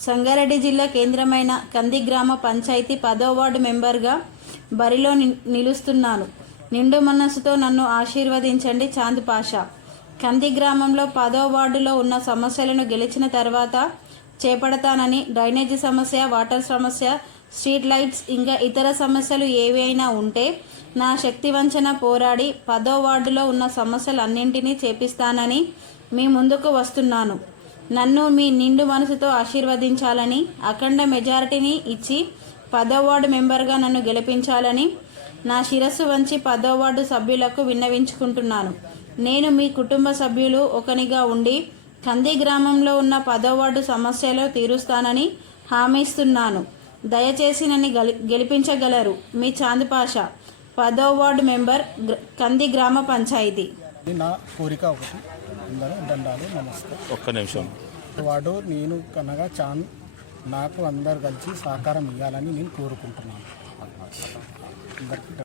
సంగారెడ్డి జిల్లా కేంద్రమైన కంది గ్రామ పంచాయతీ పదో వార్డు మెంబర్గా బరిలో ని- నిలుస్తున్నాను. నిండు మనస్సుతో నన్ను ఆశీర్వదించండి చాంద్ పాషా. కంది గ్రామంలో పదో వార్డులో ఉన్న సమస్యలను గెలిచిన తర్వాత చేపడతానని డ్రైనేజీ సమస్య వాటర్ సమస్య స్ట్రీట్ లైట్స్ ఇంకా ఇతర సమస్యలు ఏవైనా ఉంటే నా శక్తి వంచన పోరాడి పదో వార్డులో ఉన్న సమస్యలన్నింటినీ చేపిస్తానని మీ ముందుకు వస్తున్నాను. నన్ను మీ నిండు మనసుతో ఆశీర్వదించాలని అఖండ మెజారిటీని ఇచ్చి పదో వార్డు మెంబర్గా నన్ను గెలిపించాలని నా శిరస్సు వంచి పదో వార్డు సభ్యులకు విన్నవించుకుంటున్నాను. నేను మీ కుటుంబ సభ్యులు ఒకనిగా ఉండి కంది గ్రామంలో ఉన్న పదో వార్డు సమస్యలు తీరుస్తానని హామీస్తున్నాను. దయచేసి నన్ను గెలి- గెలిపించగలరు. మీ చాందిపాష పదో వార్డు మెంబర్ కంది గ్రామ పంచాయతీ. నా కోరిక ఒకటి. అందరూ దండాలు నమస్తే ఒక్క నిమిషం వాడు నేను కనగా చాంద్ నాకు అందరు కలిసి సహకారం ఇవ్వాలని నేను కోరుకుంటున్నాను అందరికీ.